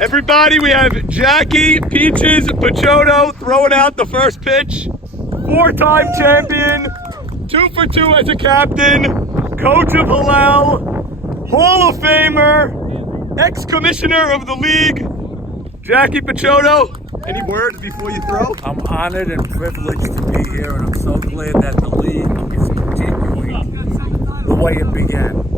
Everybody, we have Jackie Peaches Pachotto throwing out the first pitch. 4-time champion, 2 for 2 as a captain, coach of Hillel, Hall of Famer, ex-commissioner of the league. Jackie Pachotto, any words before you throw? I'm honored and privileged to be here, and I'm so glad that the league is continuing the way it began.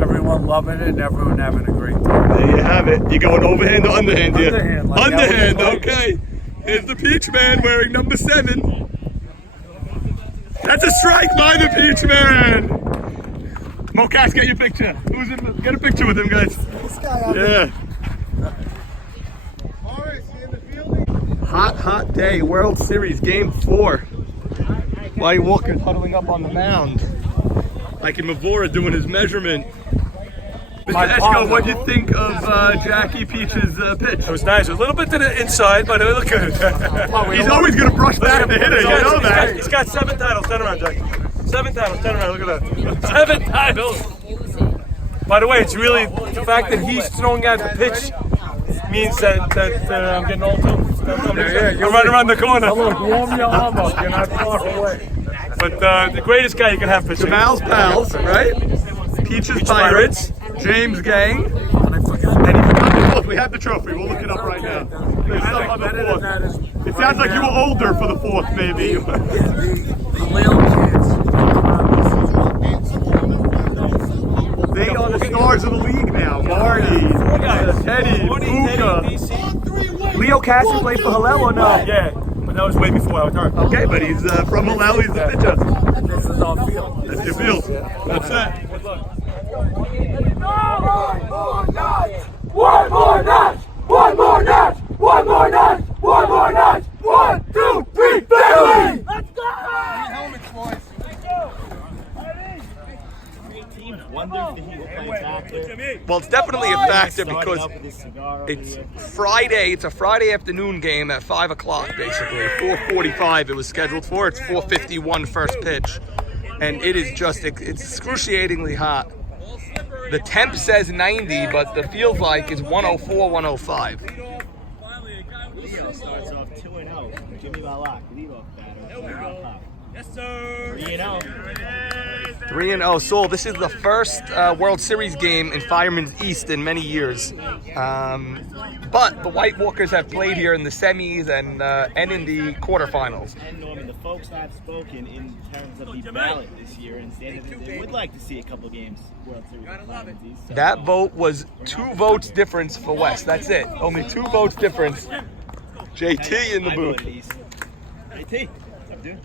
Everyone loving it and everyone having a great time. There you have it. You going overhand or underhand here? Underhand. Like Underhand, okay. Here's the Peach Man wearing number 7. That's a strike by the Peach Man. Mocas, get your picture. Get a picture with him, guys. Yeah. Hot day. World Series Game 4. White Walker's huddling up on the mound. Like in Mavora doing his measurement. Mr. Esco, what'd you think of Jackie Peach's pitch? It was nice. A little bit to the inside, but it looked good. He's always going to brush back the hitter, you know that. He's got 7 titles. Turn around, Jackie. 7 titles. Turn around. Look at that. 7 titles. By the way, it's really the fact that he's throwing out the pitch means that I'm getting old too. I'm right around the corner. Look, warm your arm up. You're not far away. But the greatest guy you can have pitching. Jamal's pals, right? Peaches Pirates, James Gang. Look, we have the trophy. We'll look it up right now. There's some on the 4th. It sounds like you were older for the 4th, maybe. The little kids. They are the stars of the league now. Marty, Teddy, Puka. Leo Cassie played for Hillel or no? Yeah, but that was way before I was turned. Okay, but he's from Hillel. He's the pitcher. This is our field. That's your field. That's it. Good luck. One more notch! One more notch! One more notch! One more notch! 1, 2, 3, family! Let's go! Helmets, boys. Well, it's definitely a factor because it's Friday. It's a Friday afternoon game at 5 o'clock, basically. 4:45 it was scheduled for. It's 4:51 first pitch. And it is just, it's excruciatingly hot. The temp says 90, but the feels like is 104, 105. Leo starts off 2-0. Jimmy Balak, leadoff batter. Yes, sir. 3-0. 3-0. Saul, this is the first World Series game in Fireman's East in many years. But the White Walkers have played here in the semis and in the quarterfinals. And Norman, the folks I've spoken in terms of the ballot this year and saying that they would like to see a couple games World Series in Fireman's East. So That vote was 2 votes difference for West. That's it. Only 2 votes difference. JT in the I booth. voted East. JT, what's up, dude?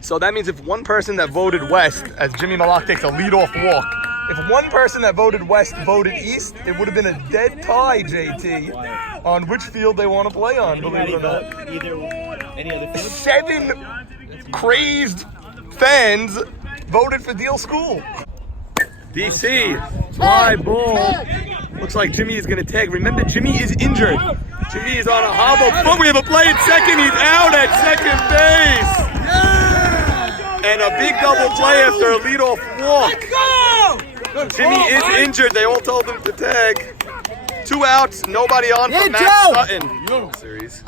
So that means if one person that voted West, as Jimmy Malak takes a leadoff walk, if one person that voted West voted East, it would have been a dead tie, JT, on which field they want to play on, believe it or not. Any other field? 7 crazed fans voted for Deal School. DC, fly ball. Looks like Jimmy is going to tag. Remember, Jimmy is injured. Jimmy is on a hobble foot. We have a play at second. He's out at second base. And a big double play after a leadoff walk. Jimmy is injured. They all told him to tag. 2 outs, nobody on for Max Sutton. Series.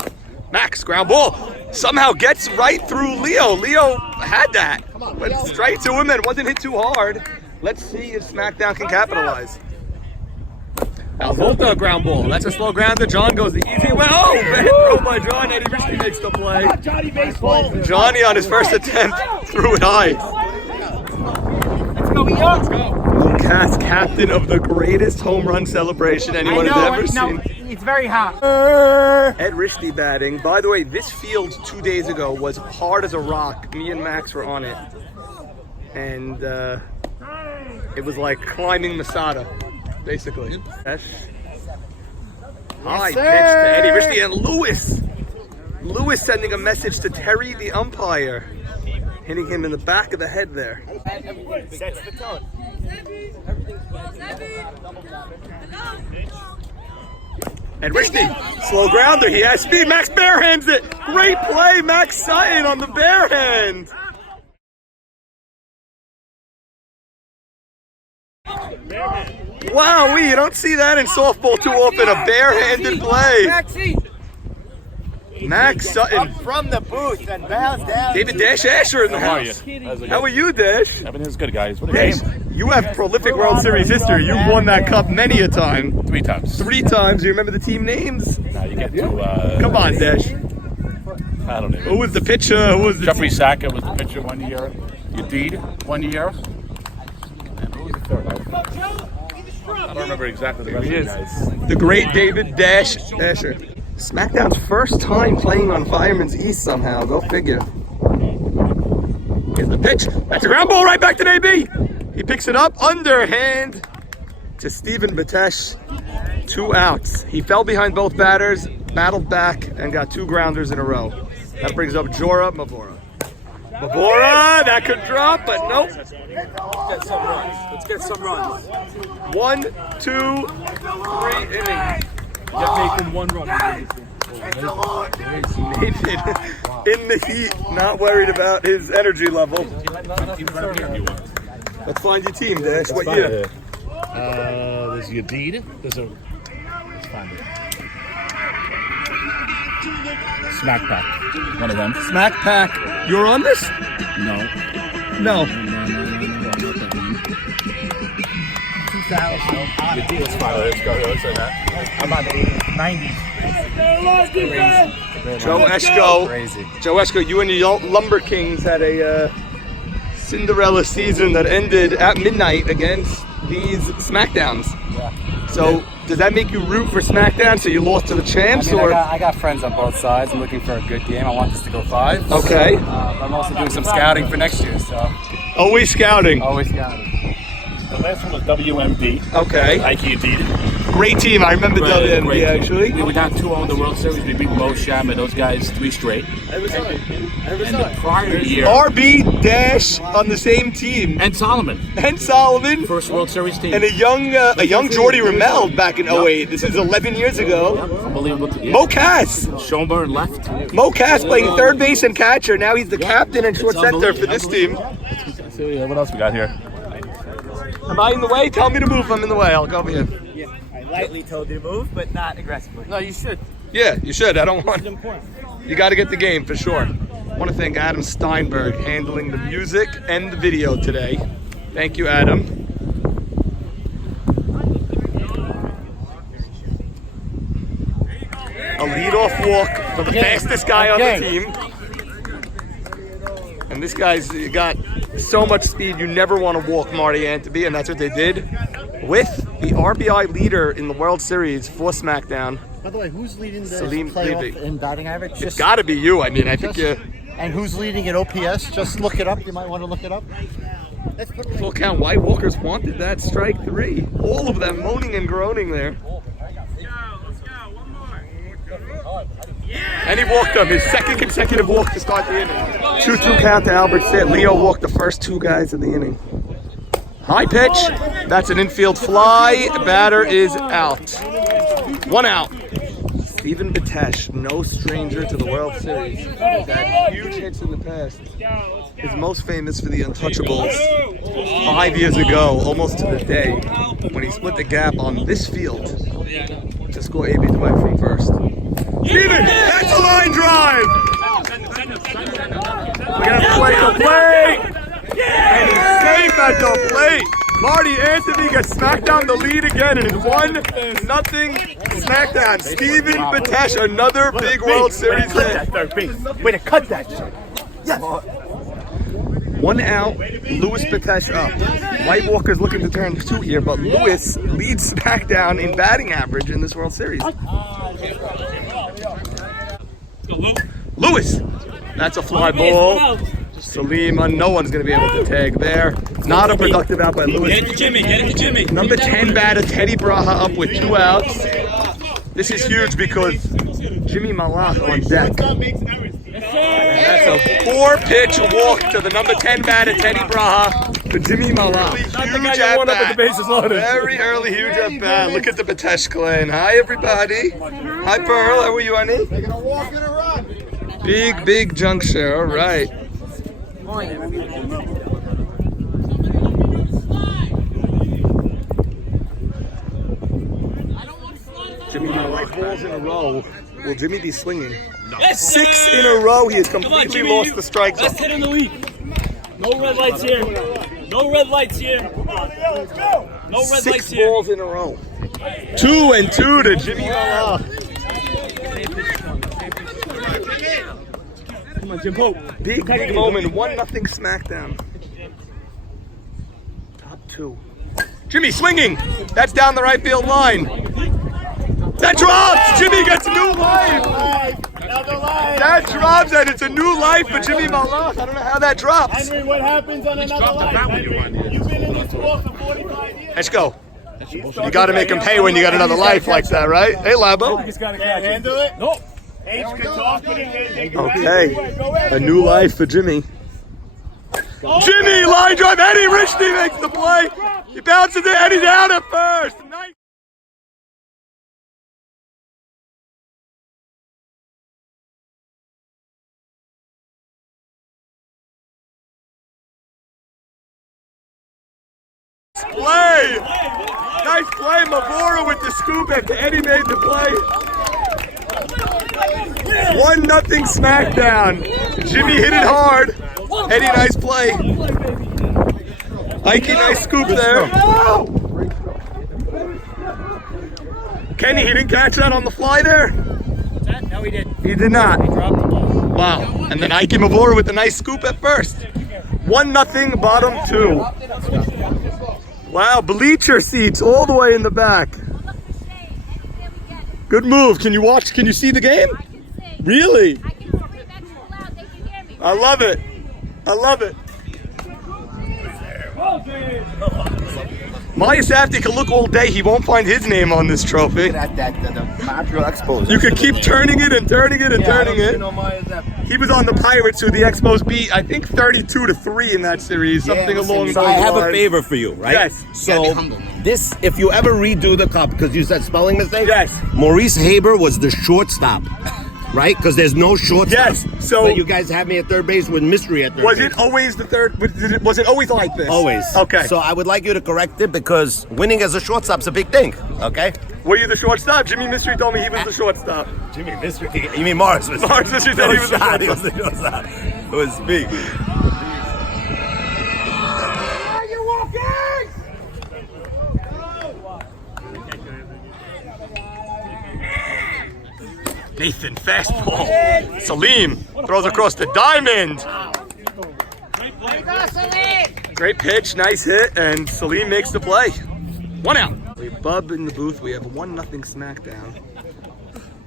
Max, ground ball. Somehow gets right through Leo. Leo had that. Went straight to him and wasn't hit too hard. Let's see if SmackDown can capitalize. Alvolta ground ball. That's a slow grounder. John goes the easy way. Oh, bad throw by John. Eddie Risky makes the play. Johnny baseball. Johnny on his first attempt threw it high. Let's go, Leo. Let's go. Lucas, captain of the greatest home run celebration anyone has ever seen. It's very hot. Ed Risty batting. By the way, this field 2 days ago was hard as a rock. Me and Max were on it. And it was like climbing Masada, basically. High pitch to Eddie Risty and Lewis. Lewis sending a message to Terry, the umpire. Hitting him in the back of the head there. Sets the tone. And Risty, slow grounder, he has speed. Max barehands it. Great play, Max Sutton on the barehand. Wow, you don't see that in softball too often. A barehanded play. Max Sutton. From the booth and bounds down. David Dash Asher in the How are house. you? How's it How are going? you, Dash? Everything's good, guys. What a Dash, game. you have prolific World Series history. You've won that cup many a time. 3 times. 3 times. You remember the team names? Now you get to. Come on, Dash. I don't even. Who was the pitcher? Who was the Jeffrey Sacker was the pitcher 1 year. Udid 1 year. And who was the third? I don't remember exactly the rest of the guys. The great David Dash Asher. SmackDown's first time playing on Fireman's East somehow. Go figure. Here's the pitch. That's a ground ball right back to AB. He picks it up underhand to Stephen Batesh. 2 outs. He fell behind both batters, battled back, and got 2 grounders in a row. That brings up Jorah Mavora. Mavora, that could drop, but nope. Let's get some runs. Let's get some runs. 1, 2, 3 innings. Get Nathan 1 run. Nathan in the heat, not worried about his energy level. Let's find your team, Dash. What year? There's Udid. There's a. Let's find it. Smack Pack. One of them. Smack Pack. You're on this? No. No. Let's find it. Let's go. Let's say that. I'm on the 90s. Joe Eschko. Joe Eschko, you and your Lumber Kings had a Cinderella season that ended at midnight against these SmackDowns. So, does that make you root for SmackDown so you lost to the champs? I mean, or I got friends on both sides. I'm looking for a good game. I want this to go 5. Okay. But I'm also doing some scouting for next year, so Always scouting. always scouting. The last one was WMD. Okay. Nike Adidas. Great team. I remember WMD Great. actually. We were down 2-0 in the World Series. We beat Mo Sham and those guys 3 straight. And the prior year. RB Dash on the same team. And Solomon. And Solomon. First World Series team. And a young Jordy Ramel back in 08. This is 11 years ago. Unbelievable. Yeah. Mo Cass. Schoenberg left. Mo Cass playing third base and catcher. Now he's the captain and short center for this team. So, yeah, what else we got here? Am I in the way? Tell me to move. I'm in the way. I'll go over here. Yeah, I lightly told you to move, but not aggressively. No, you should. Yeah, you should. I don't want. You got to get the game for sure. I want to thank Adam Steinberg handling the music and the video today. Thank you, Adam. A leadoff walk for the fastest guy on the team. And this guy's got so much speed, you never want to walk Marty Anteby, and that's what they did with the RBI leader in the World Series for SmackDown. By the way, who's leading the Salim playoff Levy. in batting average? It's got to be you. I mean, I think you. And who's leading in OPS? Just look it up. You might want to look it up. Let's put Full count. White Walkers wanted that strike 3. All of them moaning and groaning there. And he walked them. His second consecutive walk to start the inning. 2-2 count to Albert Stitt. Leo walked the first 2 guys in the inning. High pitch. That's an infield fly. Batter is out. 1 out. Stephen Batesh, no stranger to the World Series. He's had huge hits in the past. He's most famous for the Untouchables 5 years ago, almost to the day, when he split the gap on this field to score AB Dwight from first. Steven, that's a line drive! We're going to play the plate! And he's safe at the plate! Marty Anteby gets SmackDown the lead again, and it's 1-0 SmackDown. Stephen Batesh, another big World Series hit. Way to cut that shit. 1 out, Lewis Batesh up. White Walker's looking to turn 2 here, but Lewis leads SmackDown in batting average in this World Series. Lewis! That's a fly ball. Salim, no one's going to be able to tag there. Not a productive out by Lewis. Get it to Jimmy, get it to Jimmy. Number 10 batter, Teddy Braha up with 2 outs. This is huge because Jimmy Malak on deck. That's a 4-pitch walk to the number 10 batter, Teddy Braha, to Jimmy Malak. Huge at bat. Very early, huge at bat. Look at the Batesh clan. Hi, everybody. Hi, Pearl. How are you, honey? They're gonna walk and a run. Big juncture. All right. balls in a row. Will Jimmy be swinging? No. 6 in a row. He has completely lost the strike zone. Best hit in the week. No red lights here. No red lights here. No red lights 6 here. balls in a row. 2-2 to Jimmy Mala. Come on, Jim Pope. Big moment. 1-0 smackdown. Top 2. Jimmy swinging. That's down the right field line. That drops. Jimmy gets a new life. That drops and it's a new life for Jimmy Malach. I don't know how that drops. Henry, what happens on another life? Henry, you've been in this sport for 45 years. Let's go. You got to make him pay when you got another life like that, right? Hey, Labo. Can't handle it? Nope. H can talk it and Okay. A new life for Jimmy. Jimmy, line drive. Eddie Richney makes the play. He bounces it. Eddie's out at first. Nice. Play! Nice play, Mavora with the scoop after Eddie made the play. 1-0 smackdown. Jimmy hit it hard. Eddie, nice play. Ikey, nice scoop there. Kenny, he didn't catch that on the fly there? No, he didn't. He did not. He dropped the ball. Wow. And then Ikey Mavora with a nice scoop at first. 1-0, bottom 2. Wow, bleacher seats all the way in the back. Good move. Can you watch? Can you see the game? Really? I love it. I love it. Maya Safdie can look all day. He won't find his name on this trophy. At that, the Montreal Expos. You could keep turning it and turning it and turning it. He was on the Pirates who the Expos beat, I think 32-3 in that series, something along those So lines. I have a favor for you, right? Yes. So this, if you ever redo the cup, because you said spelling mistake. Yes. Maurice Haber was the shortstop, right? Because there's no shortstop. Yes. So but you guys have me at third base with mystery at third was base. it always the third? Was it always like this? Always. Okay. So I would like you to correct it because winning as a shortstop's a big thing. Okay. Were you the shortstop? Jimmy Mystery told me he was the shortstop. Jimmy Mystery. You mean Morris? Morris Mystery said he was the shot. He shortstop. was the shortstop. It was big. Nathan, fastball. Salim throws across the diamond. Great pitch, nice hit, and Salim makes the play. 1 out. We Bub in the booth. We have a 1-0 smackdown.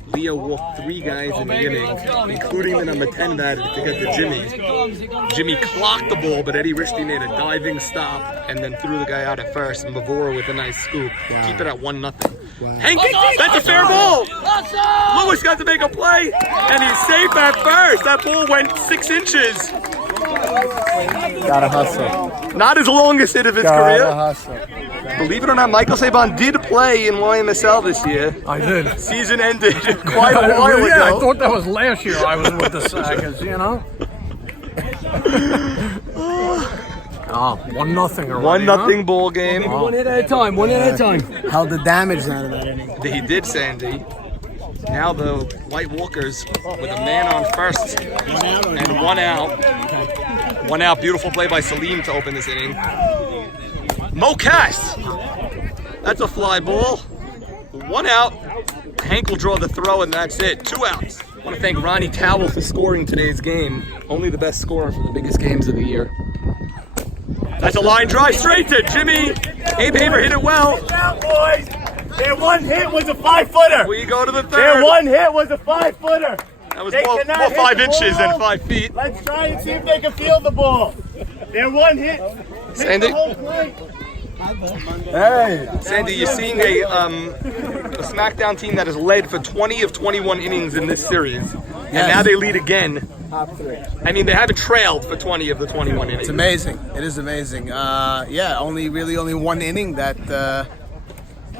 Leo walked 3 guys in the inning, including the number 10 batter to get to Jimmy. Jimmy clocked the ball, but Eddie Richney made a diving stop and then threw the guy out at first. And Mavora with a nice scoop. Keep it at 1-0. Hank, that's a fair ball. Lewis got to make a play, and he's safe at first. That ball went 6 inches. Gotta hustle. Not his longest hit of his Gotta career. hustle. Believe it or not, Michael Saban did play in YMSL this year. I did. Season ended quite a while ago. Yeah, I thought that was last year I was with the Sagas, you know? 1-0 already, 1-0 ball game. One hit at a time. One hit at a time. Held the damage out of that inning. He did, Sandy. Now the White Walkers with a man on first and 1 out. 1 out. Beautiful play by Salim to open this inning. Mo Cass. That's a fly ball. 1 out. Hank will draw the throw, and that's it. 2 outs. I want to thank Ronnie Towell for scoring today's game. Only the best scorer for the biggest games of the year. That's a line drive straight to Jimmy. Abe Haber hit it well. Out, boys. Their 1 hit was a 5-footer. We go to the Their third. 1 hit was a 5-footer. That was They more cannot hit 5 the inches ball. than 5 feet. Let's try and see if they can field the ball. Their 1 hit. Sandy? The whole play. Sandy, you're seeing a SmackDown team that has led for 20 of 21 innings in this series. And now they lead again. I mean, they haven't trailed for 20 of the 21 innings. It's amazing. It is amazing. Yeah, only 1 inning that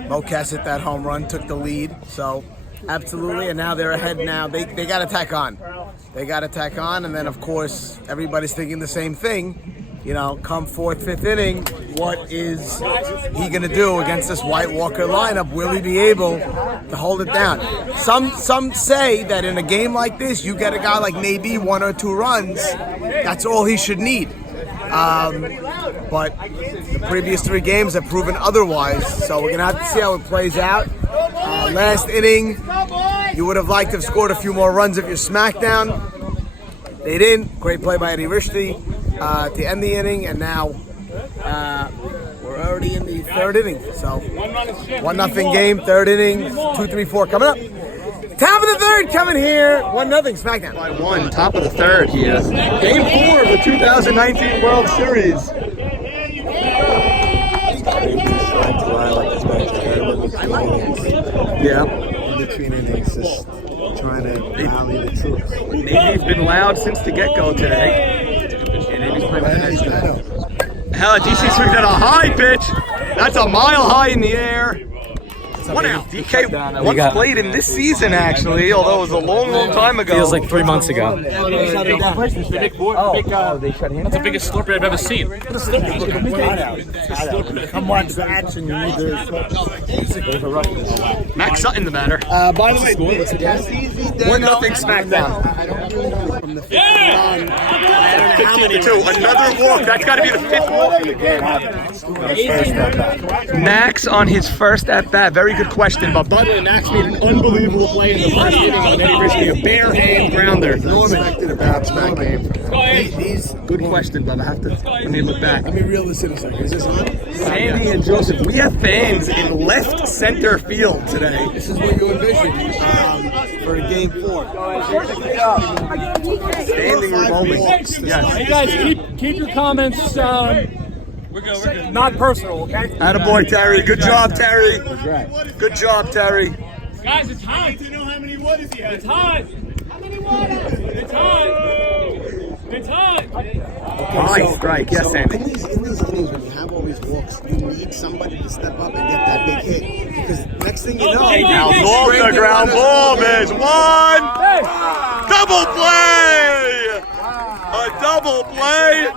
Mo Cass hit that home run, took the lead. So, absolutely. And now they're ahead now. They got to tack on. They got to tack on. And then, of course, everybody's thinking the same thing. come fourth, fifth inning, what is he going to do against this White Walker lineup? Will he be able to hold it down? Some say that in a game like this, you get a guy like maybe 1 or 2 runs. That's all he should need. But the previous 3 games have proven otherwise. So we're going to have to see how it plays out. Last inning, you would have liked to have scored a few more runs if you're SmackDown. They didn't. Great play by Eddie Rishti to end the inning, and now we're already in the 3rd inning. So 1-0 game, 3rd inning, 2, 3, 4 coming up. Top of the 3rd coming here, 1-0 SmackDown. By 1, top of the 3rd here. Game 4 of the 2019 World Series. Yeah. In between innings, just trying to rally the troops. Navy's been loud since the get-go today. Hell, DC swings at a high pitch. That's a mile high in the air. 1 out. DK once played him this season, actually, although it was a long, long time ago. Feels like 3 months ago. That's the biggest slurpee I've ever seen. Come watch the action. You need to. Max Sutton, the batter. By the way, 1-0 SmackDown. 15-2. Another walk. That's got to be the 5th walk in the game. Max on his first at bat. Very good question. But by the way, Max made an unbelievable play in the first inning on Eddie Rishti. A bare hand grounder. no expected a bounce back game. Good question, but I have to. Let me look back. Let me reel this in a second. Is this on? Sandy and Joseph, we have fans in left center field today. This is what you envision for a game 4. Standing revolving. Yes. Hey guys, keep your comments not personal, okay? Attaboy, Terry. Good job, Terry. Good job, Terry. Guys, it's hot. It's hot. It's hot. It's hot. High strike. Yes, Sandy. In these innings, when you have all these walks, you need somebody to step up and get that big hit. Because next thing you know, Now off the ground ball, man. 1. Double play. A double play.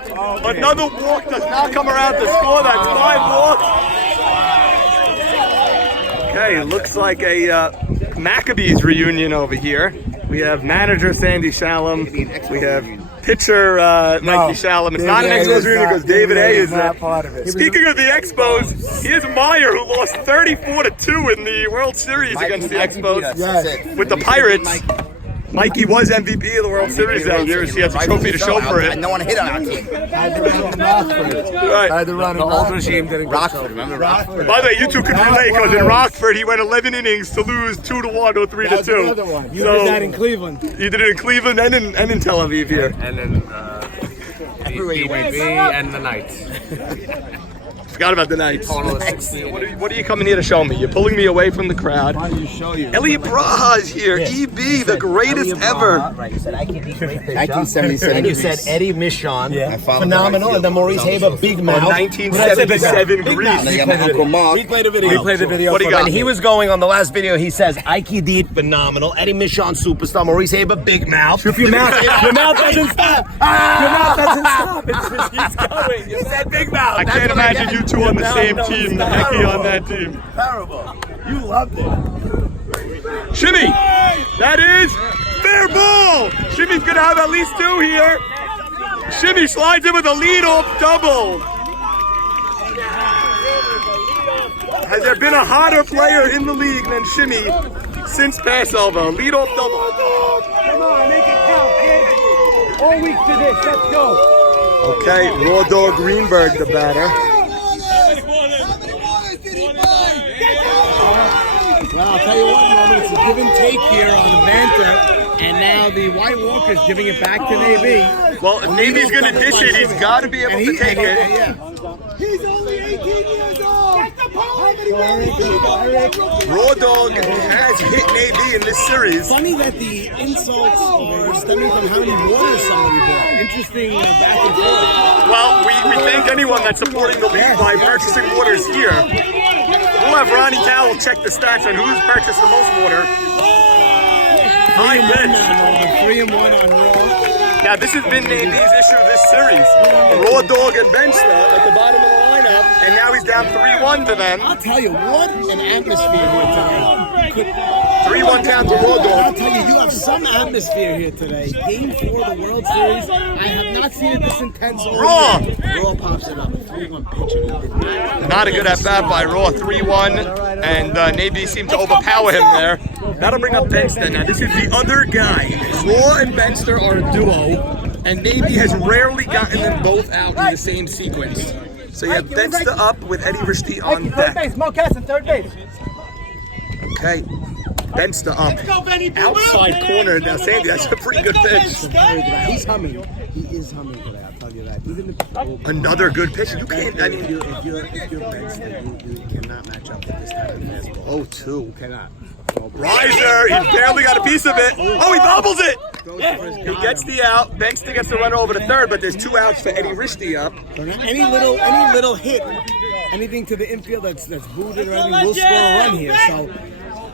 Another walk does not come around to score. That's 5 walks. Okay, it looks like a Maccabees reunion over here. We have manager Sandy Shalom. We have pitcher Mikey Shalom. It's not an Expos reunion because David A is there. Speaking of the Expos, here's Meyer, who lost 34-2 in the World Series against the Expos with the Pirates. Mikey was MVP of the World Series that year. He has a trophy to show for it. I don't want to hit on our team. Right. the old regime didn't Rockford, remember Rockford? By the way, you two could relate because in Rockford he went 11 innings to lose 2-1 or 3-2. You did that in Cleveland. You did it in Cleveland and in Tel Aviv here. And then BB and the Knights. Forgot about the Knights. Total of 16. What are you coming here to show me? You're pulling me away from the crowd. Why don't you show you? Elliot Braha is here. EB, the greatest ever. Right, you said IQD great pitch. 1977. And you said Eddie Michon, I followed phenomenal, and then Maurice Haber, big mouth. 1977 Greece. They got my Uncle Mark. We played the video. What do you got? When he was going on the last video, he says IQD phenomenal, Eddie Michon superstar, Maurice Haber, big mouth. Your mouth doesn't stop. Your mouth doesn't stop. It just keeps going. You said big mouth. I can't imagine you two on the same team. Becky on that team. Terrible. You loved it. Shimmy! That is fair ball! Shimmy's gonna have at least 2 here. Shimmy slides in with a leadoff double. Has there been a hotter player in the league than Shimmy since Passover? Leadoff double. Come on, make it count, kid. All week to this. Let's go. Okay, Raw Dog Greenberg, the batter. Well, I'll tell you what, Norman, it's a give and take here on Banter, and now the White Walker's giving it back to Navy. Well, if Navy's gonna dish it, he's got to be able to take it. He's only 18 years old. Raw Dog has hit Navy in this series. Funny that the insults are stemming from how many waters somebody bought. Interesting back and forth. Well, we thank anyone that's supporting the league by purchasing waters here. We'll have Ronnie Cowell check the stats on who's purchased the most water. High pitch. 3-1 on Raw. Now, this has been Navy's issue this series. Raw Dog and Benster at the bottom of the lineup, and now he's down 3-1 to them. I'll tell you, what an atmosphere here today. 3-1 down to Raw Dog. I'll tell you, you have some atmosphere here today. Game 4 of the World Series. I have not seen it this intense all Raw! year. Raw pops it up. 3-1 pitcher. Not a good at-bat by Raw, 3-1, and Navy seemed to overpower him there. That'll bring up Benster. Now, this is the other guy. Raw and Benster are a duo, and Navy has rarely gotten them both out in the same sequence. So you have Benster up with Eddie Rishti on deck. Third base, Mo Casson, third base. Okay, Benster up. Outside corner. Now, Sandy, that's a pretty good pitch. He's humming. He is humming today, I'll tell you that. Even if Another good pitch. You can't. I mean, if you're Benster, you cannot match up with this type of fastball. 0-2. You cannot. Riser, he barely got a piece of it. Oh, he bobbles it. He gets the out. Benster gets the run over to third, but there's 2 outs for Eddie Rishti up. Any little hit, anything to the infield that's booted or anything, will score a run here. So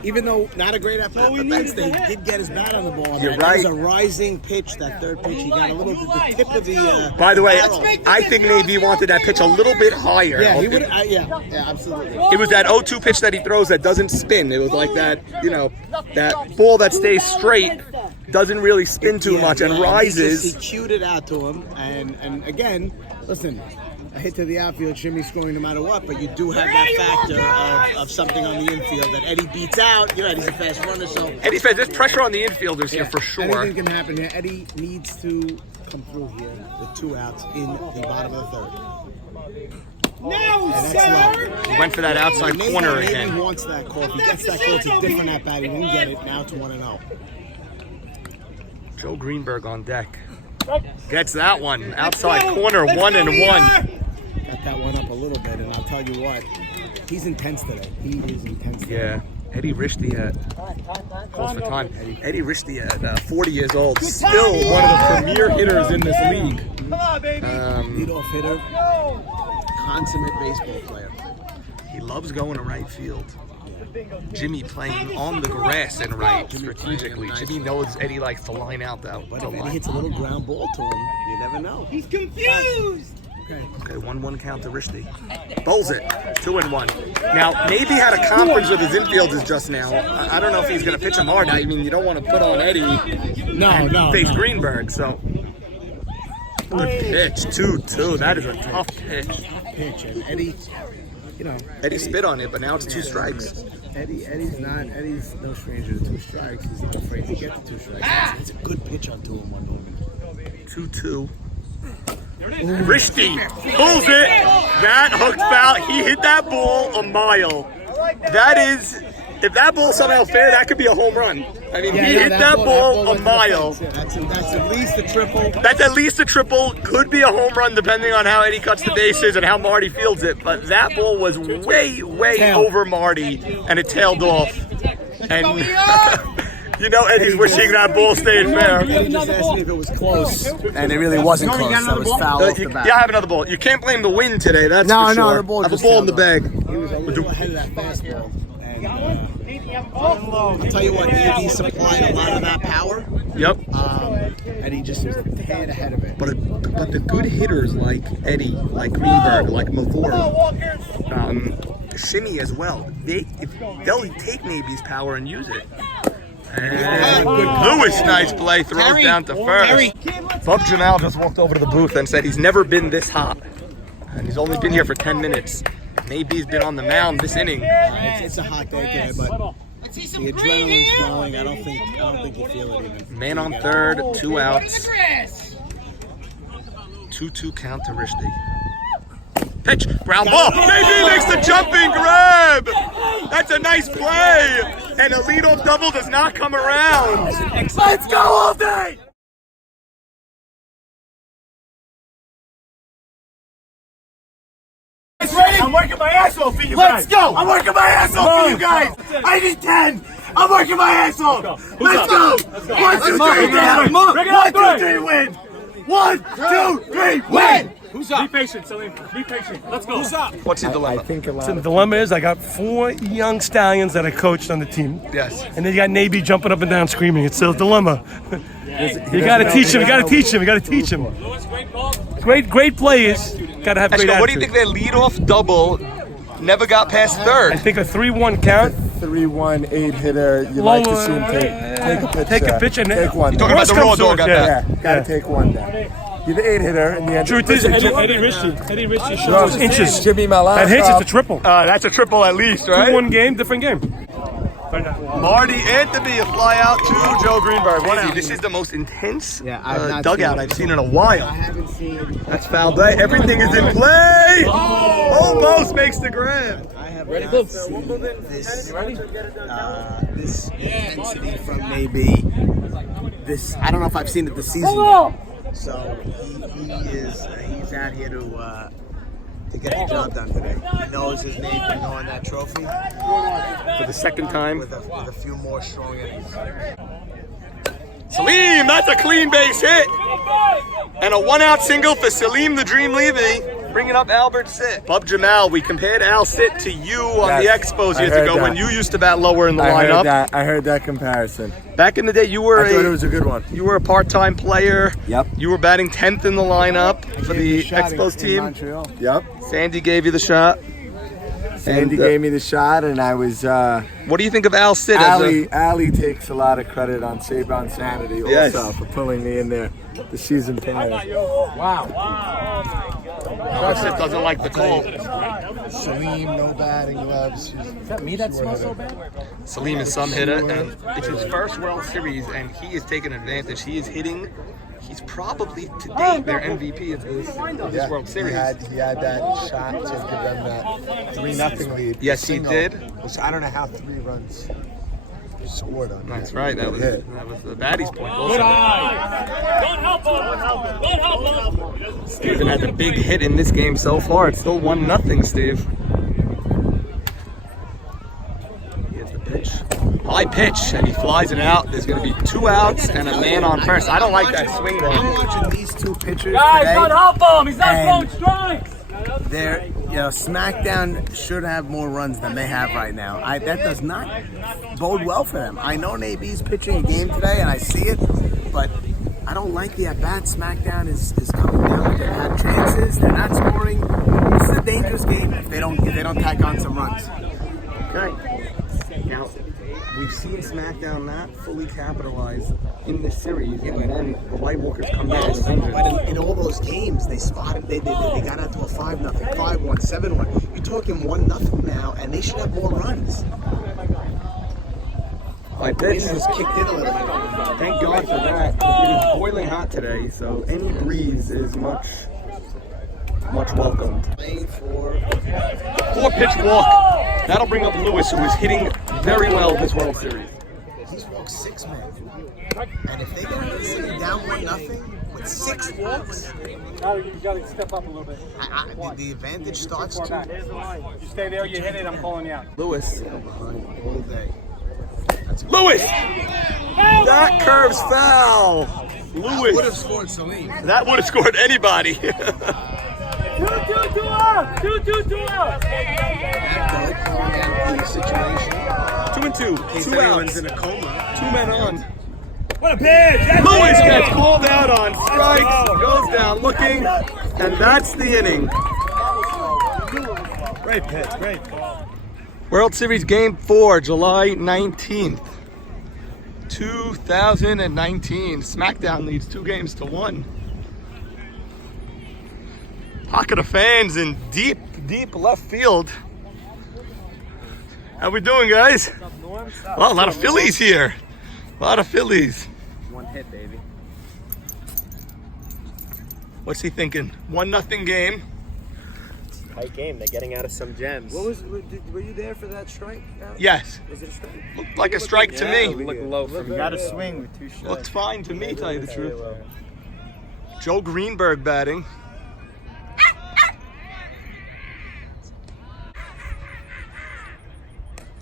even though not a great at-bat for Benster, he did get his bat on the ball. You're right. It was a rising pitch, that third pitch. He got a little bit the tip of the. By the way, I think Navy wanted that pitch a little bit higher. Yeah, he would. Yeah, absolutely. It was that 0-2 pitch that he throws that doesn't spin. It was like that, that ball that stays straight, doesn't really spin too much and rises. He cued it out to him, and again, listen. A hit to the outfield shouldn't be scoring no matter what, but you do have that factor of something on the infield that Eddie beats out. Eddie's a fast runner, so Eddie's fast. There's pressure on the infielders here for sure. Anything can happen here. Eddie needs to come through here with 2 outs in the bottom of the third. No, sir! He went for that outside corner Maybe again. he wants that call. If he gets that call, it's a different at bat. He didn't get it. Now it's 1-0. Joe Greenberg on deck. Gets that one. Outside corner, 1-1. Got that one up a little bit, and I'll tell you what, he's intense today. He is intense today. Yeah. Eddie Rishti at close for time. Eddie Rishti at 40 years old, still one of the premier hitters in this league. Leadoff hitter, consummate baseball player. He loves going to right field. Jimmy playing on the grass and right strategically. Jimmy knows Eddie likes to line out that. But if Eddie hits a little ground ball to him, you never know. He's confused! Okay, 1-1 count to Rishti. Bowls it, 2-1. Now, Navy had a conference with his infielders just now. I don't know if he's going to pitch him hard. I mean, you don't want to put on Eddie and face Greenberg, so. Good pitch, 2-2. That is a tough pitch. And Eddie, Eddie spit on it, but now it's 2 strikes. Eddie's no stranger to 2 strikes. He's not afraid to get the 2 strikes. It's a good pitch on 2-1 Norman. 2-2. Rishti pulls it. That hooked foul. He hit that ball a mile. That is, if that ball somehow fair, that could be a home run. I mean, he hit that ball a mile. That's at least a triple. That's at least a triple. Could be a home run depending on how Eddie cuts the bases and how Marty fields it. But that ball was way over Marty, and it tailed off. And Eddie's wishing that ball stayed fair. Eddie just asked me if it was close, and it really wasn't close. That was foul off the bat. Yeah, I have another ball. You can't blame the wind today, that's for sure. No, the ball have just a ball in fell the bag. He was a little ahead of that fastball. And I'll tell you what, he supplied a lot of that power. Yep. Eddie just was a tad ahead of it. But the good hitters like Eddie, like Greenberg, like Mavora, Shimmy as well, they'll take Navy's power and use it. And Lewis, nice play, throws down to first. Bub Jamal just walked over to the booth and said he's never been this hot. And he's only been here for 10 minutes. Navy's been on the mound this inning. It's a hot day today, but the adrenaline's flowing. I don't think you feel it even. Man on third, 2 outs. 2-2 count to Rishti. Pitch, ground ball. Navy makes the jumping grab. That's a nice play. And a leadoff double does not come around. Let's go all day. I'm working my ass off for you guys. Let's go. I'm working my ass off for you guys. I need 10. I'm working my ass off. Let's go. 1, 2, 3, down. 1, 2, 3, win. 1, 2, 3, win. Who's up? Be patient, Salim. Be patient. Let's go. Who's up? What's the dilemma? I think a lot So the dilemma is I got 4 young stallions that I coached on the team. Yes. And then you got Navy jumping up and down screaming. It's still a dilemma. You got to teach him. You got to teach him. You got to teach him. Great players. Got to have great Ashko, what do you attitude. think their leadoff double never got past third? I think a 3-1 count. 3-1 8-hitter. You like to see him take a pitch. Take a pitch and take one. You're talking about the raw dog out there. Yeah, gotta take one down. You're the 8-hitter in the end. Truth is, Eddie Ritchie shows inches. Jimmy, my last That hits, stop. it's a triple. That's a triple at least, right? 2-1 game, different game. Marty Anthony, a fly out to Joe Greenberg. 1 out. This is the most intense dugout I've seen in a while. I haven't seen. That's foul day. Everything is in play. Almost makes the grab. I have not seen this intensity from maybe this. I don't know if I've seen it this season. So he's out here to get the job done today. He knows his name can go on that trophy For the second time. with a few more strong innings. Salim, that's a clean base hit. And a 1-out single for Salim the Dream Levy. Bringing up Albert Sitt. Bub Jamal, we compared Al Sitt to you on the Expos years ago when you used to bat lower in the lineup. I heard that comparison. Back in the day, you were I thought it was a good one. You were a part-time player. Yep. You were batting 10th in the lineup for the Expos team. Montreal. Yep. Sandy gave you the shot. Sandy gave me the shot, and I was. What do you think of Al Sitt? Ali takes a lot of credit on Save on Sanity also for pulling me in there. The season prior. Al Sitt doesn't like the call. Salim, no batting gloves. Is that me that smells so bad? Salim is some hitter, and it's his first World Series, and he is taking advantage. He is hitting. He's probably to date their MVP of this World Series. He had that shot to give them that 3-0 lead. Yes, he did. Which I don't know how 3 runs scored on. That's right. That was the baddie's point. Also. Steven had the big hit in this game so far. It's still 1-0, Steve. Here's the pitch. High pitch, and he flies it out. There's going to be 2 outs and a man on first. I don't like that swing there. I'm watching these 2 pitchers Guys, today. don't help him. He's not throwing strikes. They're, SmackDown should have more runs than they have right now. That does not bode well for them. I know Navy's pitching a game today, and I see it, but I don't like the at-bat. SmackDown is coming down. They've had chances. They're not scoring. This is a dangerous game if they don't tack on some runs. Okay. Now, we've seen SmackDown not fully capitalize in this series, and then the White Walkers come back. But in all those games, they spotted. They got out to a 5-0, 5-1, 7-1. You're talking 1-0 now, and they should have more runs. My The pitch wind was kicked in a little bit. Thank God for that. It is boiling hot today, so any breeze is much welcomed. 4-pitch walk. That'll bring up Lewis, who is hitting very well this World Series. He's walked 6 men. And if they get this thing down 1-0 with 6 walks, You got to step up a little bit. the advantage starts to. You stay there, you hit it, I'm calling you out. Lewis. All day. Lewis! That curves foul. Lewis. Would have scored Salim. That would have scored anybody. 2 out. 2 out. The situation. 2-2. 2 outs. In a coma. 2 men on. What a pitch! Lewis gets called out on strikes, goes down looking, and that's the inning. Great pitch, great. World Series Game 4, July 19th, 2019. SmackDown leads 2-1. Pocket of fans in deep left field. How we doing, guys? Well, a lot of Phillies here. A lot of Phillies. 1 hit, baby. What's he thinking? 1-0 game. Tight game. They're getting out of some gems. Were you there for that strike? Yes. Was it a strike? Looked like a strike to me. Look low from You got to swing with 2 shots. Looked fine to me, tell you the truth. Joe Greenberg batting.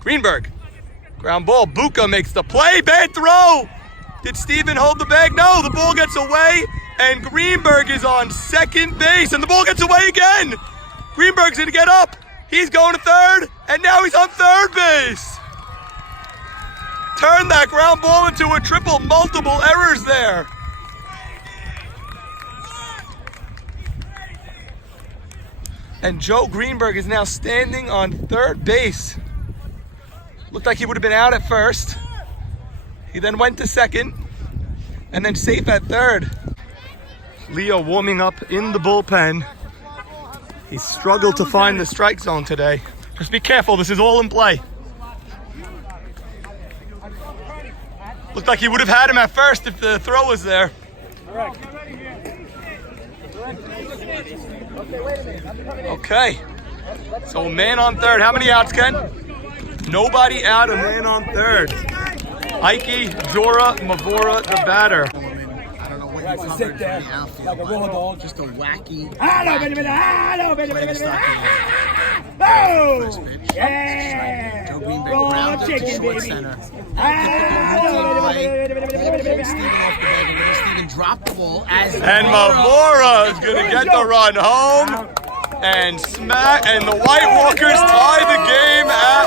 Greenberg. Ground ball. Buka makes the play. Bad throw. Did Steven hold the bag? No, the ball gets away And Greenberg is on second base, and the ball gets away again. Greenberg's gonna get up. He's going to third, and now he's on third base. Turn that ground ball into a triple, multiple errors there. And Joe Greenberg is now standing on third base. Looked like he would have been out at first. He then went to second, and then safe at third. Leo warming up in the bullpen. He struggled to find the strike zone today. Just be careful, this is all in play. Looked like he would have had him at first if the throw was there. Okay, so a man on third. How many outs, Ken? Nobody out, a man on third. Ike, Jora, Mavora, the batter. Sit there like a raw dog. Just a wacky. Hello, baby, hello, baby, baby. Oh! Yeah! Joe Greenberg Raw grounded to chicken, short baby. center. Hello, Steven off the bag, and then Steven dropped the ball as And Mavora is gonna get the run home and smack, and the White Walkers tie the game at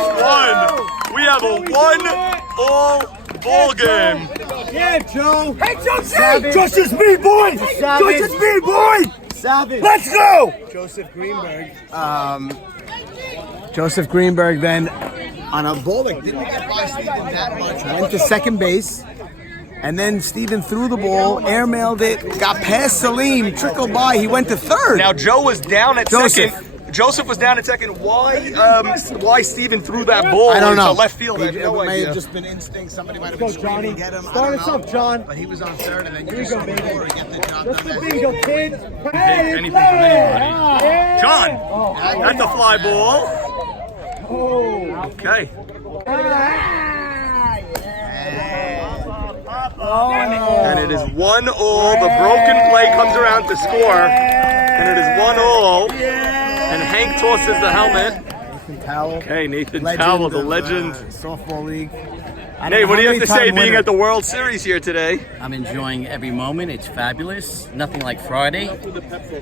1. We have a 1-all ball game. yeah, Joe. Hey, Joe, just as me, boy. Just as me, boy. Savage. Let's go. Joseph Greenberg then on a ball that didn't get by Steven that much. Went to second base. And then Steven threw the ball, airmailed it, got past Salim, trickled by. He went to third. Now Joe was down at second. Joseph was down at second. Why Steven threw that ball I don't know. into left field? I have no It may idea. have just been instinct. Somebody might have been screaming to get him. Start us up, John. But he was on third, and then you just go, baby. Get the job done. Anything from anybody. John, that's a fly ball. Okay. And it is 1-all. The broken play comes around to score. And it is 1-all. And Hank tosses the helmet. Nathan Powell. Okay, Nathan Powell, the legend. Softball league. Hey, what do you have to say being at the World Series here today? I'm enjoying every moment. It's fabulous. Nothing like Friday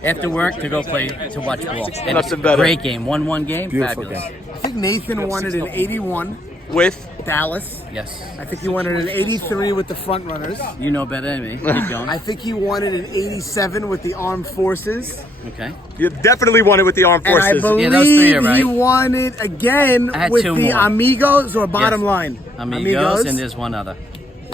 after work to go play, to watch ball. And Nothing better. Great game. 1-1 game. Beautiful Fabulous. game. I think Nathan won it in 81. With Dallas. Yes. I think he won it in 83 with the front runners. You know better than me. Keep going. I think he won it in 87 with the armed forces. Okay. You definitely won it with the armed And I forces. believe those three are right. he won it again I had with two the more. Amigos or bottom Yes. line. Amigos, and there's one other.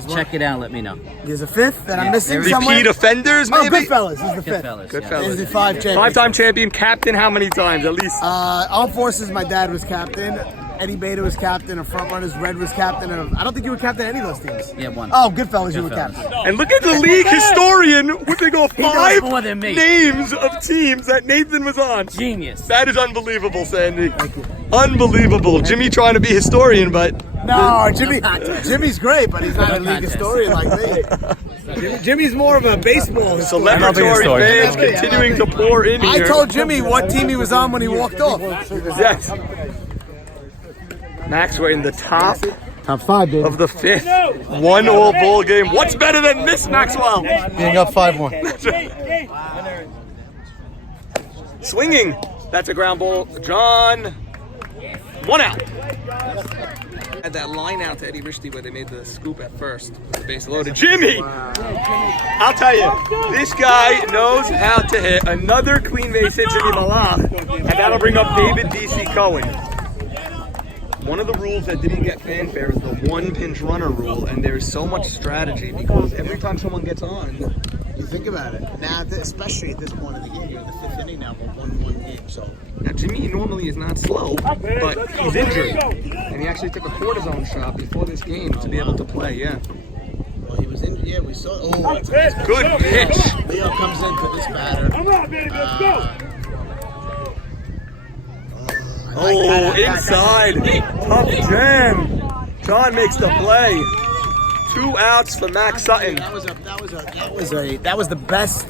Check it out. Let me know. There's a fifth that I'm missing there is. somewhere. Repeat offenders, Oh, maybe? Goodfellas is the fifth. Goodfellas. Goodfellas. Is the five champion. Five-time champion, captain how many times at least? Armed forces, my dad was captain. Eddie Beta was captain. And front runners, Red was captain. And I don't think you were captain of any of those teams. Yeah, one. Oh, Goodfellas, you were Goodfellas. captain. And look at the league historian whipping off knows 5 more than me. names of teams that Nathan was on. Genius. That is unbelievable, Sandy. Unbelievable. Jimmy trying to be historian, but No, Jimmy's great, but he's not a league contest. historian like me. Jimmy's more of a baseball historian. celebratory fans continuing to pour in I here. told Jimmy what team he was on when he walked off. Yes. Max, we're in the top Top 5, dude. of the 5th 1-all ball game. What's better than this, Maxwell? Being up 5-1. Swinging. That's a ground ball. John. 1 out. Had that line out to Eddie Rishti where they made the scoop at first. The base loaded. Jimmy! I'll tell you, this guy knows how to hit. Another clean base hit Jimmy Malach, and that'll bring up David D.C. Cohen. One of the rules that didn't get fanfare is the one pinch runner rule, and there's so much strategy because every time someone gets on, You think about it. Now, especially at this point of the game, you're in the 5th inning now, but 1-1 game, so. now Jimmy normally is not slow, but he's injured, and he actually took a cortisone shot before this game to be able to play. Yeah, Well, he was injured. Yeah, we saw. Oh, good pitch. Leo comes into this batter. Oh, inside, tough jam. John makes the play. 2 outs for Max Sutton. That was the best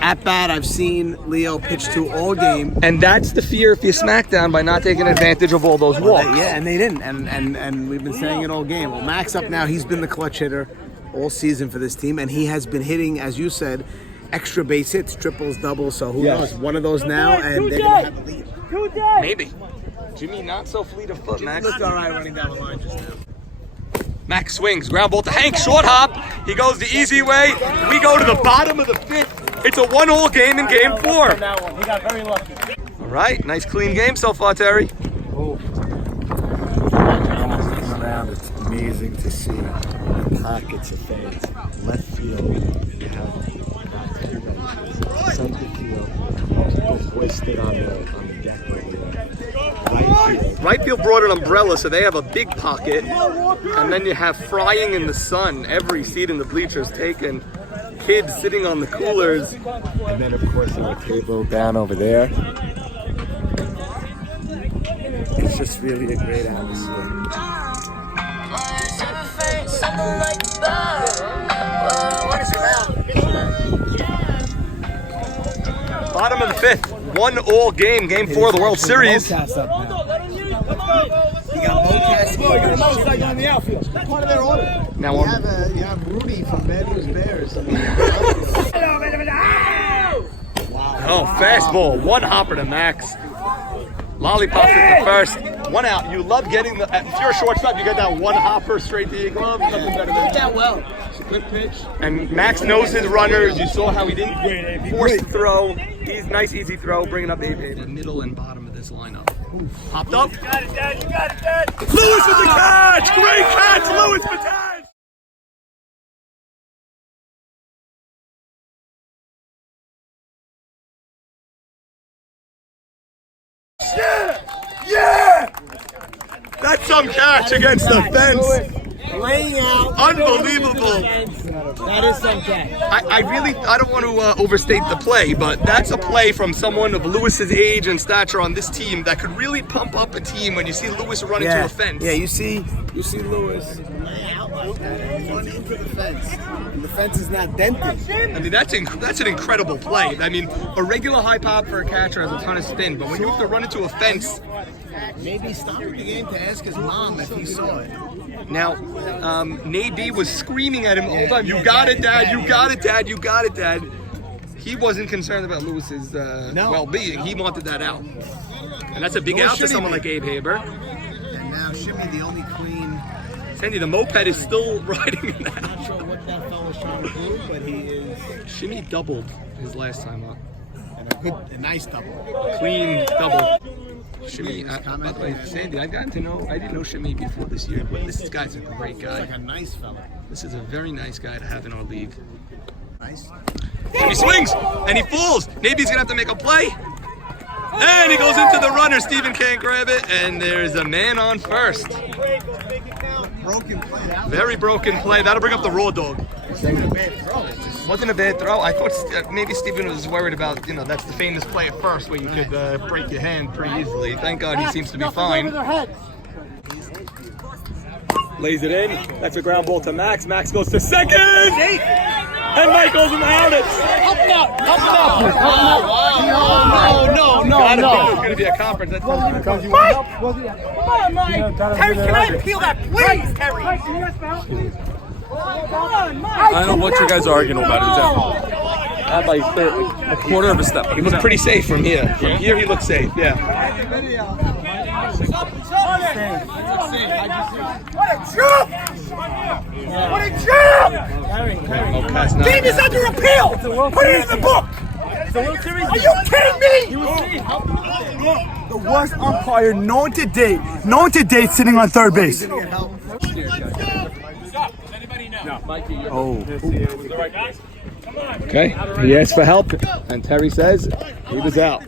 at bat I've seen Leo pitch to all game. And that's the fear if you smack down by not taking advantage of all those walks. Yeah, and they didn't. And we've been saying it all game. Well, Max up now. He's been the clutch hitter all season for this team, and he has been hitting, as you said, extra base hits, triples, doubles. So who knows? One of those now, and they're gonna have the lead. Maybe. Jimmy not so fleet of foot, Max. Looked all right running down the line just now. Max swings, ground ball to Hank, short hop. He goes the easy way. We go to the bottom of the 5th. It's a 1-all game in game 4. He got very lucky. All right, nice clean game so far, Terry. Around, it's amazing to see the pockets of fans. Left field, you have center field, hoisted on the deck over there. Right field brought an umbrella, so they have a big pocket. And then you have frying in the sun. Every seat in the bleachers taken. Kids sitting on the coolers. And then, of course, our table down over there. It's just really a great atmosphere. Bottom of the 5th, 1-all game, game 4 of the World Series. You got on the outfield. Part of their order. Now you have Rudy from Bad News Bears. Oh, fastball, 1 hopper to Max. Lollipops at the first, 1 out. You love getting the. If you're a shortstop, you get that 1 hopper straight to your glove. Nothing better than that. Well, it's a good pitch. And Max knows his runners. You saw how he didn't force the throw. He's nice, easy throw, bringing up the middle and bottom of this lineup. Popped up. You got it, Dad. You got it, Dad. Lewis with the catch. Great catch, Lewis with catch. Yeah! That's some catch against the fence. Laying out. Unbelievable. That is some catch. I don't want to overstate the play, but that's a play from someone of Lewis's age and stature on this team that could really pump up a team when you see Lewis run into a fence. Yeah, you see Lewis run into the fence, and the fence is not dented. I mean, that's an incredible play. I mean, a regular high pop for a catcher has a ton of spin, but when you have to run into a fence. Maybe he stopped the game to ask his mom if he saw it. Now, Nady was screaming at him all the time, "You got it, Dad! You got it, Dad! You got it, Dad!" He wasn't concerned about Lewis's well-being. He wanted that out. And that's a big out to someone like Abe Haber. And now Shimmy, the only clean. Sandy, the moped is still riding in that. I'm not sure what that fella's trying to do, but he is. Shimmy doubled his last time up. And a nice double. Clean double. Shimmy, by the way, Sandy, I didn't know Shimmy before this year, but this guy's a great guy. He's like a nice fella. This is a very nice guy to have in our league. Nice. He swings, and he falls. Maybe he's going to have to make a play. And he goes into the runner. Steven can't grab it, and there's a man on first. Broken play. Very broken play. That'll bring up the raw dog. Wasn't a bad throw. I thought maybe Steven was worried about, that's the famous play at first where you could break your hand pretty easily. Thank God he seems to be fine. Lays it in. That's a ground ball to Max. Max goes to second. And Mike goes in the house. Help him out. No. It's going to be a conference. That's Mike! Come on, Mike. Terry, can I appeal that, please, Terry? I don't know what you guys are arguing about. At like a quarter of a step. He looks pretty safe from here. From here, he looks safe. Yeah. What a jump! Game is under appeal! Put it in the book! Are you kidding me? The worst umpire known to date sitting on third base. Okay. He asked for help, and Terry says he was out.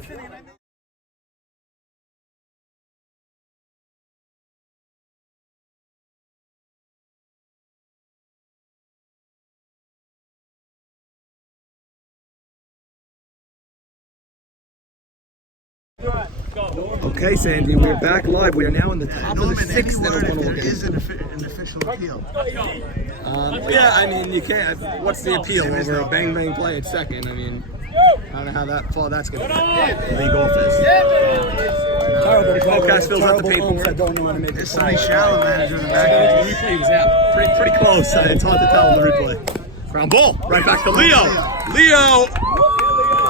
Okay, Sandy, we're back live. We are now in the top of the 6th. There is an official appeal. Yeah, I mean, you can't. What's the appeal over a bang play at second? I mean, I don't know how far that's going to league office. Podcast fills out the paperwork. There's Sonny Shallow manager in the back. The replay was out. Pretty close. It's hard to tell on the replay. Ground ball, right back to Leo. Leo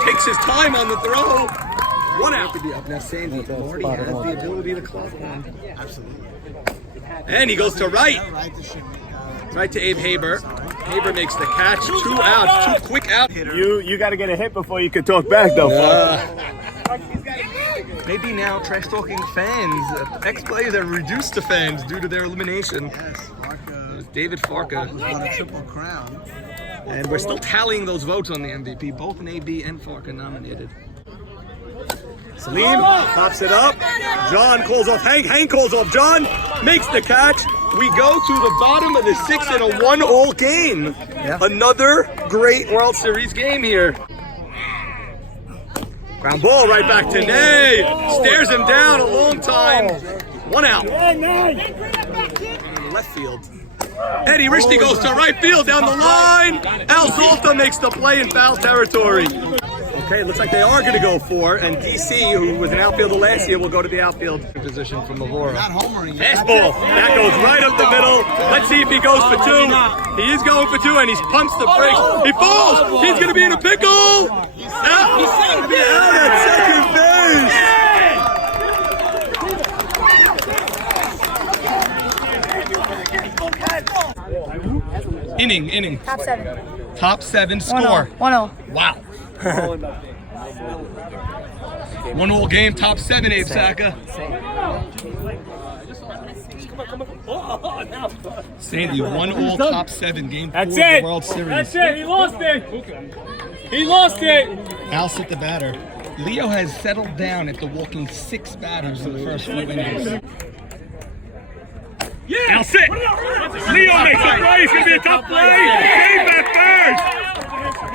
takes his time on the throw. 1 out. Now Sandy already has the ability to clock one. Absolutely. And he goes to right. Right to Abe Haber. Haber makes the catch. 2 out. 2 quick out. You got to get a hit before you can talk back, though. Maybe now trash talking fans, ex-players are reduced to fans due to their elimination. David Farka won a triple crown. And we're still tallying those votes on the MVP. Both an AB and Farka nominated. Salim pops it up. John calls off Hank. Hank calls off John. Makes the catch. We go to the bottom of the 6th in a 1-all game. Yeah. Another great World Series game here. Ground ball right back to Nay. Stares him down a long time. 1 out. Left field. Eddie Rishti goes to right field down the line. Al Zolta makes the play in foul territory. Okay, looks like they are going to go for, and DC, who was an outfielder last year, will go to the outfield position from Lavora. Fastball. That goes right up the middle. Let's see if he goes for 2. He is going for 2, and he's punched the brakes. He falls. He's going to be in a pickle. Out at second base. Inning. Top 7. Top 7 score. 1-0. Wow. 1-all game, top 7, Abe Saka. Sandy, 1-all top 7 game 4 of the World Series. That's it. He lost it. He lost it. Al Sit, the batter. Leo has settled down after walking 6 batters in the first few innings. Yeah. Al Sit. Leo makes a play. It's going to be a tough play. Save that first.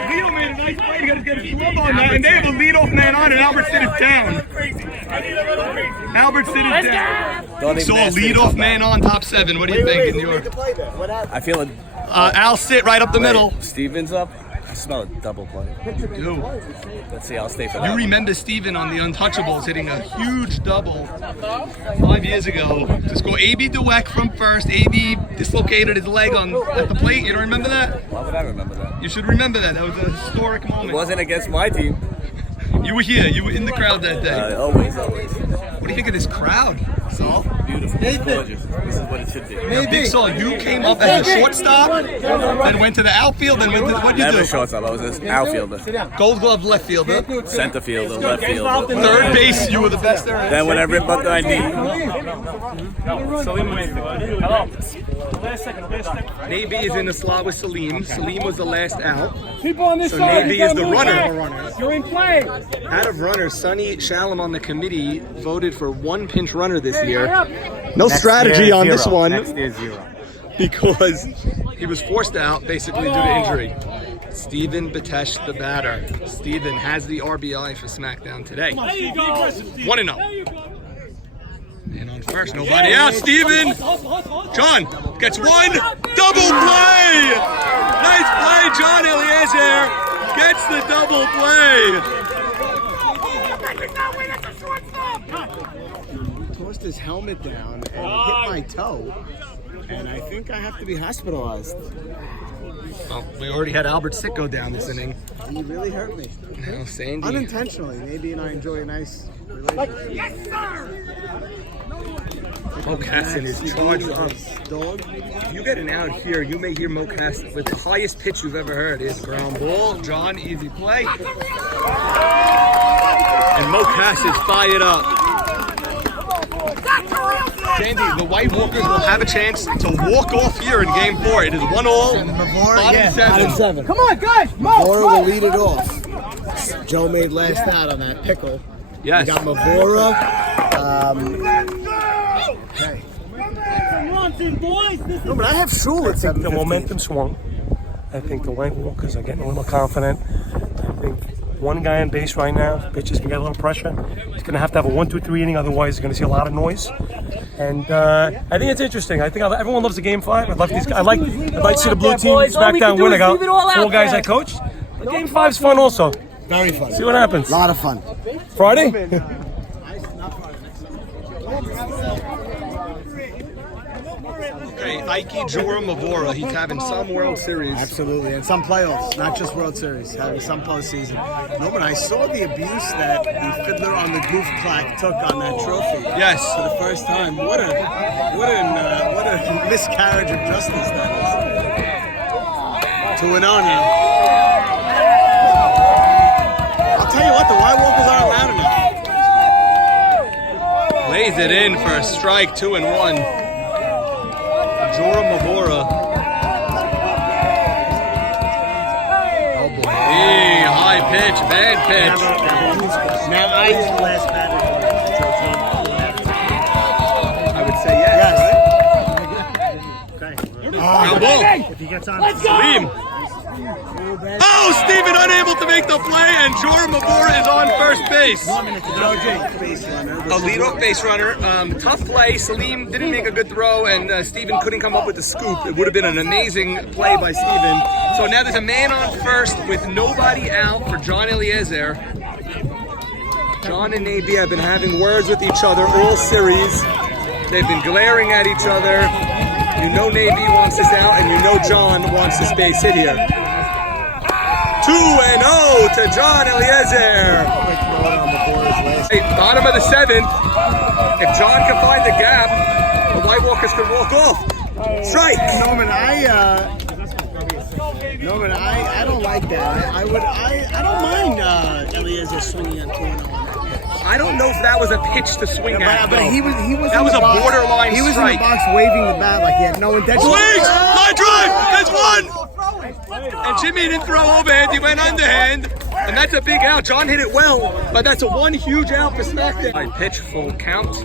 Leo made a nice play. He got to get his glove on that, and they have a leadoff man on, and Albert Sid is down. Albert Sid is down. So a leadoff man on top 7. What do you think in your? I feel it. Al Sit right up the middle. Stevens up. I smell a double play. You do. Let's see, I'll stay for that. You remember Steven on the Untouchables hitting a huge double 5 years ago to score. A.B. Dweck from first. A.B. dislocated his leg at the plate. You don't remember that? Why would I remember that? You should remember that. That was a historic moment. It wasn't against my team. You were here. You were in the crowd that day. Always. What do you think of this crowd, Saul? Beautiful. It's gorgeous. This is what it should be. Now, Big Saul, you came up as a shortstop, then went to the outfield, then went to what did you do? Never shortstop. I was an outfielder. Gold glove left fielder. Center fielder, left fielder. Third base, you were the best there. Then when I ripped up my knee. Navy is in the slot with Salim. Salim was the last out. People on this So side. Navy is the runner. You're in play. Out of runners, Sonny Shalom on the committee voted for 1 pinch runner this year. No strategy on this one. Next year, 0. Because he was forced out basically due to injury. Steven Batesh, the batter. Steven has the RBI for SmackDown today. 1-0. And on first, nobody out. Steven. John gets 1. Double play. Nice play. John Eliezer gets the double play. Tossed his helmet down and hit my toe, and I think I have to be hospitalized. Well, we already had Albert Sick go down this inning. He really hurt me. No, Sandy. Unintentionally. Maybe, and I enjoy a nice relationship. Yes, sir! Mo Casson is charged up. Dog, you get an out here, you may hear Mo Casson with the highest pitch you've ever heard. Is ground ball. John, easy play. And Mo Casson's fired up. Sandy, the White Walkers will have a chance to walk off here in Game 4. It is 1-all, bottom 7. Come on, guys! Mavora will lead it off. Joe made last out on that pickle. Yes. We got Mavora. No, but I have Shul at 7. The momentum swung. I think the White Walkers are getting a little confident. I think one guy on base right now, pitchers can get a little pressure. He's going to have a 1-2-3 inning, otherwise he's going to see a lot of noise. And I think it's interesting. I think everyone loves the Game 5. I'd like to see the blue team SmackDown win. I got 4 guys I coached. But Game 5 is fun also. Very fun. See what happens. A lot of fun. Friday? Okay, Ike Joram Mavora. He's having some World Series. Absolutely, and some playoffs, not just World Series, having some postseason. Norman, I saw the abuse that the Fiddler on the Goof plaque took on that trophy. Yes. For the first time. What a miscarriage of justice that is. 2-0 now. I'll tell you what, the White Walkers aren't loud enough. Lays it in for a strike, 2-1. Joram Mavora. Oh boy. Hey, high pitch, bad pitch. Now I's the last batter. I would say yes. Okay. Ground ball. If he gets on, Salim. Oh, Steven unable to make the play, and Joram Mavora is on first base. A leadoff base runner. Tough play. Salim didn't make a good throw, and Steven couldn't come up with the scoop. It would have been an amazing play by Steven. So now there's a man on first with nobody out for John Eliezer. John and Nabi have been having words with each other all series. They've been glaring at each other. You know Nabi wants this out, and you know John wants this base hit here. 2-0 to John Eliezer. Hey, bottom of the 7th. If John can find the gap, the White Walkers can walk off. Strike. Norman, I don't like that. I don't mind Eliezer swinging on 2-0. I don't know if that was a pitch to swing at. But he was that was a borderline strike. He was in the box waving the bat like he had no intention. Swings! Line drive! That's one! And Jimmy didn't throw overhand, he went underhand. And that's a big out. John hit it well, but that's a one huge out for SmackDown. All right, pitch, full count.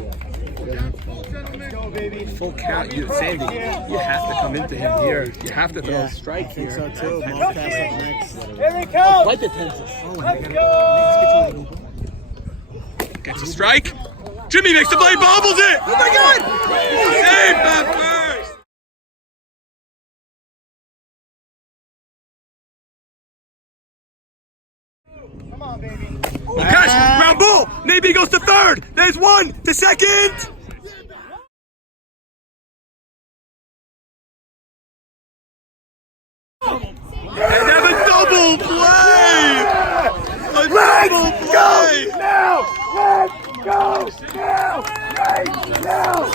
Full count. Sandy, you have to come into him here. You have to throw a strike here. So too. Next. Here he comes. Like the tenses. Let's go. Gets a strike. Jimmy makes the play, bobbles it. Oh my God! Save that first. Come on, baby. Catch, ground ball. Nabi goes to third. There's one to second. And have a double play. A double play. Now! Let's go! Now! Right now!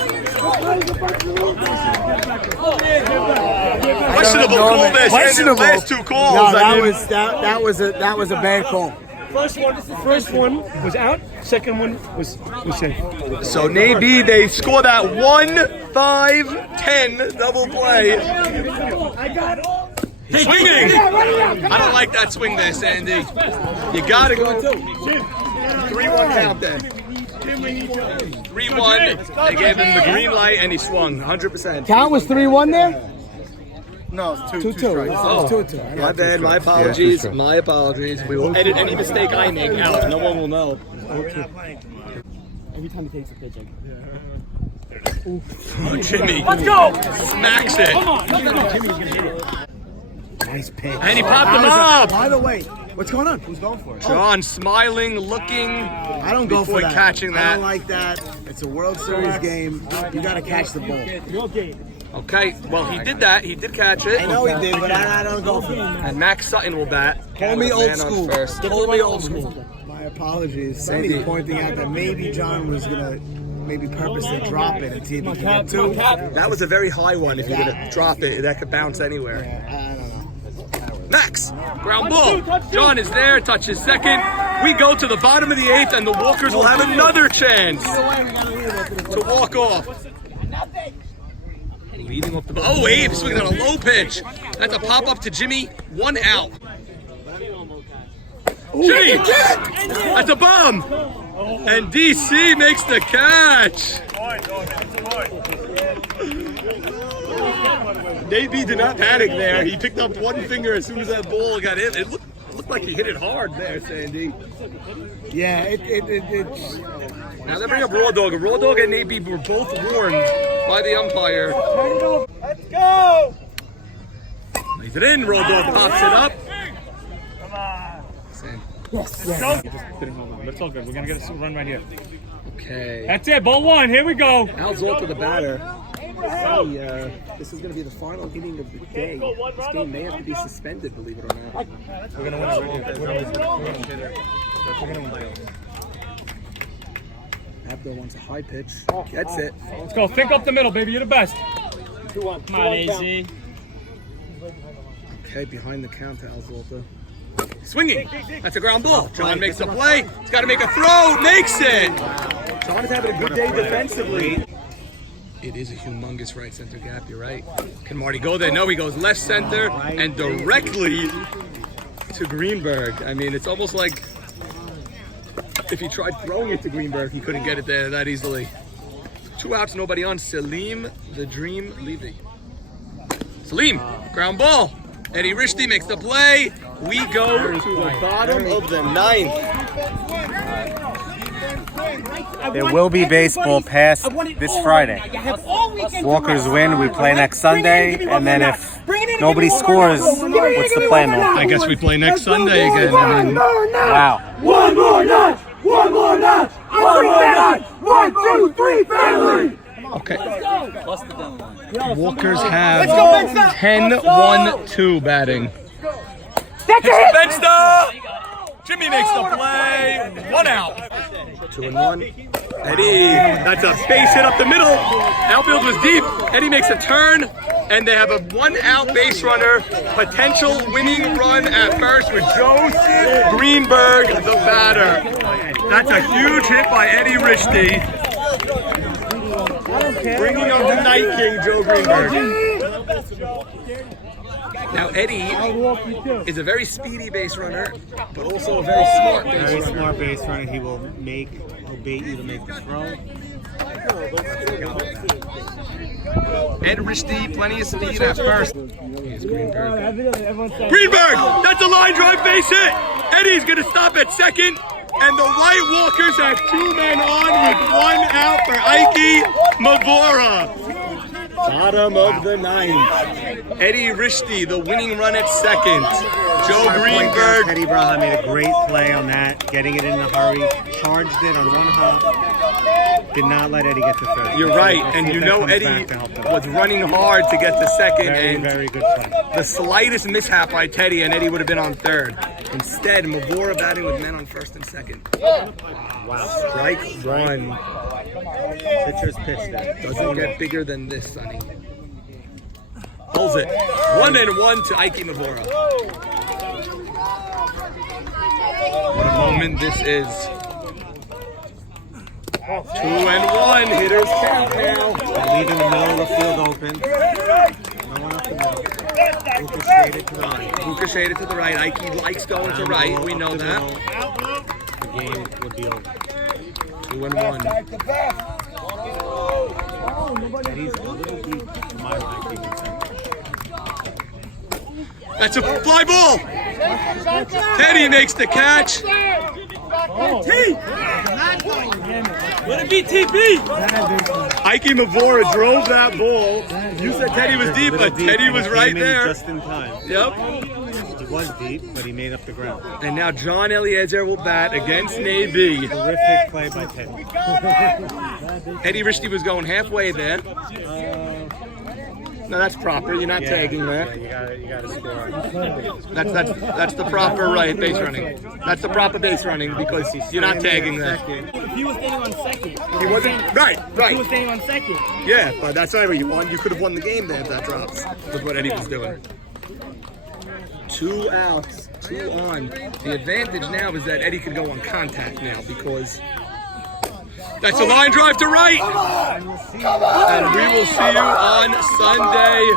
Questionable call there. Questionable. Last two calls. No, I mean, that was a bad call. First one was out. Second one was safe. So Nabi, they score that 1-5-10 double play. Swinging! I don't like that swing there, Sandy. You gotta go. 3-1 count there. 3-1. They gave him the green light and he swung 100%. Count was 3-1 there? No, it's 2-2. Oh, 2-2. My bad. My apologies. My apologies. We will edit any mistake I make out. No one will know. Every time he takes a pitch, Oh, Jimmy. Let's go! Smacks it. Nice pitch. And he popped him up. By the way, what's going on? Who's going for it? John smiling, looking. I don't go for that. Catching I that. don't like that. It's a World Series game. You got to catch the ball. Okay, well, he did that. He did catch it. I know he did, but I don't go for that. And Max Sutton will bat. Call me old Man on school. first. Call me old school. My apologies. Sandy. Somebody's pointing out that maybe John was going to purposely drop it and see if he can get two. That was a very high one. If you're going to drop it, that could bounce anywhere. I don't know. Max, ground ball. John is there, touches second. We go to the bottom of the 8th, and the Walkers will have another chance to walk off. Leading off the ball. Oh, Abe swinging on a low pitch. That's a pop up to Jimmy. 1 out. Jimmy! That's a bomb! And DC makes the catch. Nabi did not panic there. He picked up one finger as soon as that ball got hit. It looked like he hit it hard there, Sandy. Yeah, it's... Now they bring up Raw Dog. Raw Dog and Nabi were both warned by the umpire. Let's go! Lays it in. Raw Dog pops it up. Come on. Yes. That's all good. We're gonna get a run right here. Okay. That's it. Ball 1. Here we go. Al Zolta, the batter. This is going to be the final inning of the day. This game may have to be suspended, believe it or not. We're going to win. Abdo wants a high pitch. Gets it. Let's go. Think up the middle, baby. You're the best. 2-1. Come on, AZ. Okay, behind the count to Alzolta. Swinging. That's a ground ball. John makes the play. He's got to make a throw. Makes it. John is having a good day defensively. It is a humongous right center gap. You're right. Can Marty go there? No, he goes left center and directly to Greenberg. I mean, it's almost like if he tried throwing it to Greenberg, he couldn't get it there that easily. 2 outs, nobody on. Salim, the Dream Levy. Salim, ground ball. Eddie Rishti makes the play. We go to the bottom of the 9th. There will be baseball past this Friday. Walkers win, we play next Sunday, and then if nobody scores, what's the plan? I guess we play next Sunday again. I mean, wow. One more notch! One more notch! One more notch! 1, 2, 3, family! okay. Walkers have 10-1-2 batting. Spencer! Jimmy makes the play. 1 out. 2-1. Eddie, that's a base hit up the middle. Outfield was deep. Eddie makes a turn, and they have a 1-out base runner. Potential winning run at first with Joe Greenberg, the batter. That's a huge hit by Eddie Rishti. Bringing on the Night King, Joe Greenberg. Now Eddie is a very speedy base runner, but also a very smart base runner. Very smart base runner. He'll bait you to make the throw. Ed Rishti, plenty of speed at first. Here's Greenberg. Greenberg! That's a line drive base hit! Eddie's gonna stop at second, and the White Walkers have 2 men on with 1 out for Ike Mavora. Bottom of the 9th. Eddie Rishti, the winning run at second. Joe Greenberg. Teddy Braha made a great play on that, getting it in a hurry, charged it on 1 hop, did not let Eddie get to third. You're right, and you know Eddie was running hard to get to second, and very good play. The slightest mishap by Teddy, and Eddie would have been on third. Instead, Mavora batting with men on first and second. Wow. Strike 1. Pitcher's pitch there. Doesn't get bigger than this, Sonny. Pulls it. 1-1 to Ike Mavora. What a moment this is. 2-1. Hitters count now. Leaving the middle of the field open. No one up the middle. Luka shaded to the right. Luka shaded to the right. Ike likes going to right. We know that. The game would be over. 2-1. He's a little deep in my liking. That's a fly ball. Teddy makes the catch. Let it be TP. Ike Mavora drove that ball. You said Teddy was deep, but Teddy was right there. Just in time. Yep. He was deep, but he made up the ground. And now John Eliezer will bat against Navy. Terrific play by Teddy. Eddie Rishti was going halfway there. No, that's proper. You're not tagging there. Yeah, you gotta score. That's the proper right base running. That's the proper base running because you're not tagging there. If he was standing on second. He wasn't right. He was standing on second. Yeah, but that's not what you won. You could have won the game there if that drops. With what Eddie was doing. 2 outs, 2 on. The advantage now is that Eddie can go on contact now because that's a line drive to right. And we will see you on Sunday.